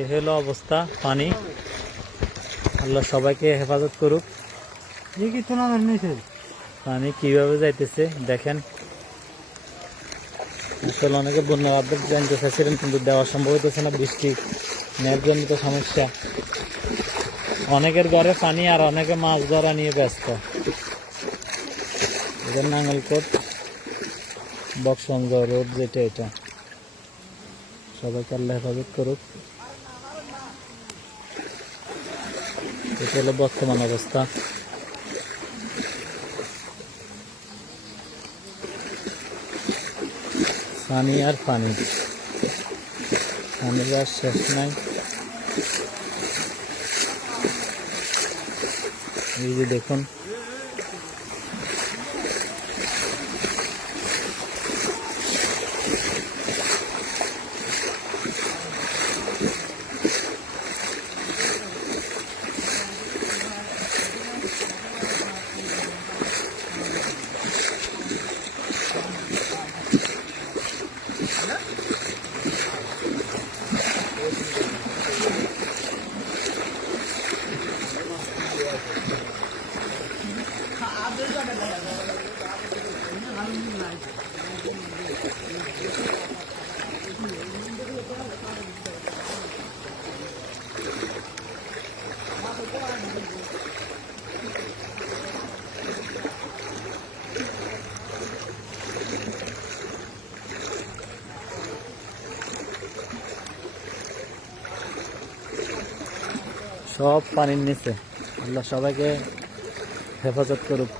এ হলো অবস্থা পানি। আল্লাহ সবাইকে হেফাজত করুক। পানি কীভাবে যাইতেছে দেখেন। আসলে অনেকে বন্যা অর্ধেক জানতে চাইছিলেন কিন্তু দেওয়া সম্ভব হইতেছে না বৃষ্টি ন্যায়জনিত সমস্যা। অনেকের ঘরে পানি আর অনেকে মাছ ধরা নিয়ে ব্যস্ত। এদের নাঙ্গলকোট বক্সঞ্জ রোড যেটা এটা। সবাইকে আল্লাহ হেফাজত করুক। এটা হলো বর্তমান অবস্থা। পানি আর পানি পানির আর শেষ নাই। এই যে দেখুন সব পানির নিচে। আল্লাহ সবাইকে হেফাজত করুক।